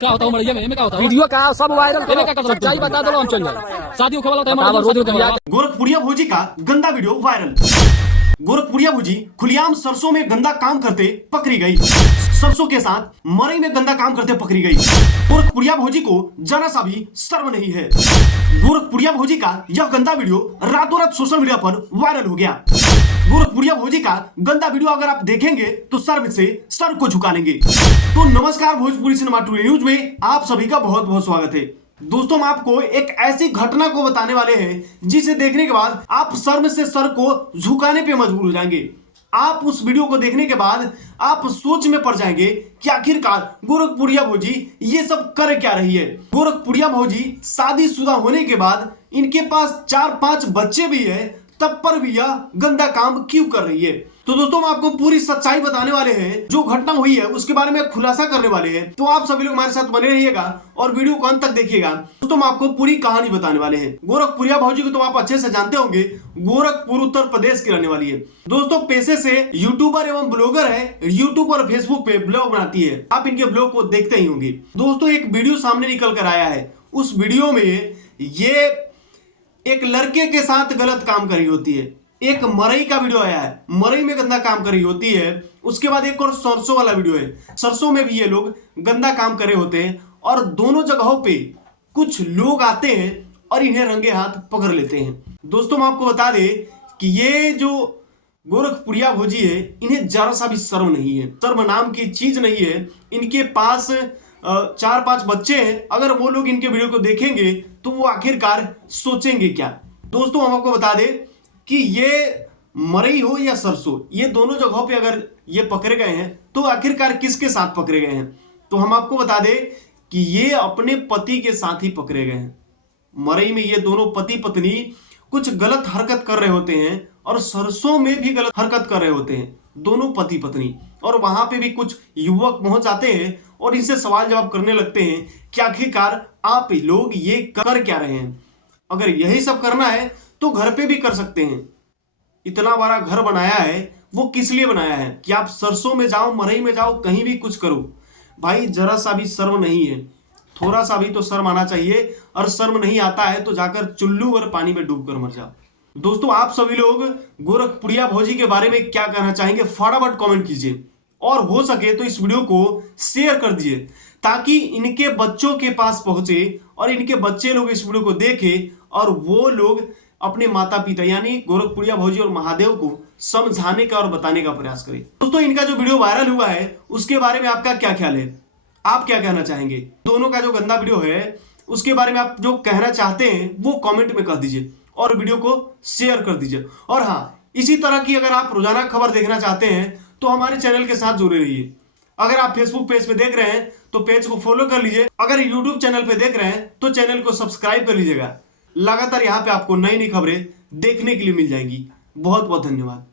क्या होता है मरिया में क्या होता है वीडियो का सब वायरल करो, क्या करता सच्चाई बता दो हम चल जाए। शादी के वाला बताओ, रोज रोज याद। गोरखपुरिया भोजी का गंदा वीडियो वायरल। गोरखपुरिया भोजी खुलेआम सरसों में गंदा काम करते पकड़ी गई। सरसों के साथ मरई में गंदा काम करते पकड़ी गई। गोरखपुरिया भोजी को जरा सा भी शर्म नहीं है। गोरखपुरिया भोजी का यह गंदा वीडियो रातों रात सोशल मीडिया पर वायरल हो गया। गोरखपुरिया भोजी का गंदा वीडियो अगर आप देखेंगे तो शर्म से सर को झुका लेंगे। तो नमस्कार, भोजपुरी सिनेमा टुडे न्यूज में आप सभी का बहुत बहुत स्वागत है। दोस्तों, हम आपको एक ऐसी घटना को बताने वाले हैं जिसे देखने के बाद आप शर्म से सर को झुकाने पे मजबूर हो जाएंगे। आप उस वीडियो को देखने के बाद आप सोच में पड़ जाएंगे कि आखिरकार गोरखपुरिया भोजी ये सब कर क्या रही है। गोरखपुरिया भोजी शादीशुदा होने के बाद इनके पास 4-5 बच्चे भी है, तब पर भी यह गंदा काम क्यों कर रही है। तो दोस्तों, हम आपको पूरी सच्चाई बताने वाले हैं। जो घटना हुई है उसके बारे में खुलासा करने वाले हैं। तो आप सभी लोग हमारे साथ बने रहिएगा और वीडियो को अंत तक देखिएगा। दोस्तों, हम आपको पूरी कहानी बताने वाले हैं। गोरखपुरिया भौजी को तो आप अच्छे से जानते होंगे। गोरखपुर उत्तर प्रदेश की रहने वाली है। दोस्तों, पेशे से यूट्यूबर एवं ब्लॉगर है। यूट्यूब और फेसबुक पे ब्लॉग बनाती है। आप इनके ब्लॉग को देखते ही होंगे। दोस्तों, एक वीडियो सामने निकल कर आया है। उस वीडियो में ये एक लड़के के साथ गलत काम कर रही होती है। एक मरई का वीडियो आया है, मरई में गंदा काम कर रही होती है। उसके बाद एक और सरसों वाला वीडियो है। सरसों में भी ये लोग गंदा काम कर रहे होते हैं और दोनों जगहों पे कुछ लोग आते हैं और इन्हें रंगे हाथ पकड़ लेते हैं। दोस्तों, हम आपको बता दें कि ये जो गोरखपुरिया भोजी है, इन्हें जरा सा भी शर्म नहीं है। शर्म नाम की चीज नहीं है। इनके पास 4-5 बच्चे हैं। अगर वो लोग इनके वीडियो को देखेंगे तो वो आखिरकार सोचेंगे क्या। दोस्तों, हम आपको बता दें कि ये मरई हो या सरसों, ये दोनों जगहों पे अगर ये पकड़े गए हैं तो आखिरकार किसके साथ पकड़े गए हैं। तो हम आपको बता दें कि ये अपने पति के साथ ही पकड़े गए हैं। मरई में ये दोनों पति पत्नी कुछ गलत हरकत कर रहे होते हैं और सरसों में भी गलत हरकत कर रहे होते हैं, दोनों पति पत्नी। और वहां पे भी कुछ युवक पहुंच जाते हैं और इनसे सवाल जवाब करने लगते हैं कि आखिरकार आप लोग ये कर क्या रहे हैं। अगर यही सब करना है तो घर पे भी कर सकते हैं। इतना बड़ा घर बनाया है, वो किस लिए बनाया है कि आप सरसों में जाओ, मरई में जाओ, कहीं भी कुछ करो। भाई, जरा सा भी शर्म नहीं है। थोड़ा सा भी तो शर्म आना चाहिए। और शर्म नहीं आता है तो जाकर चुल्लू और पानी में डूब कर मर जाओ। दोस्तों, आप सभी लोग गोरखपुरिया भोजी के बारे में क्या कहना चाहेंगे, फटाफट कमेंट कीजिए। और हो सके तो इस वीडियो को शेयर कर दीजिए ताकि इनके बच्चों के पास पहुंचे और इनके बच्चे लोग इस वीडियो को देखें और वो लोग अपने माता पिता यानी गोरखपुरिया भौजी और महादेव को समझाने का और बताने का प्रयास करें। दोस्तों, इनका जो वीडियो वायरल हुआ है उसके बारे में आपका क्या ख्याल है, आप क्या कहना चाहेंगे। दोनों का जो गंदा वीडियो है उसके बारे में आप जो कहना चाहते हैं वो कमेंट में कर दीजिए और वीडियो को शेयर कर दीजिए। और हाँ, इसी तरह की अगर आप रोजाना खबर देखना चाहते हैं तो हमारे चैनल के साथ जुड़े रहिए। अगर आप फेसबुक पेज पे देख रहे हैं तो पेज को फॉलो कर लीजिए। अगर यूट्यूब चैनल पे देख रहे हैं तो चैनल को सब्सक्राइब कर लीजिएगा। लगातार यहाँ पे आपको नई नई खबरें देखने के लिए मिल जाएंगी। बहुत बहुत धन्यवाद।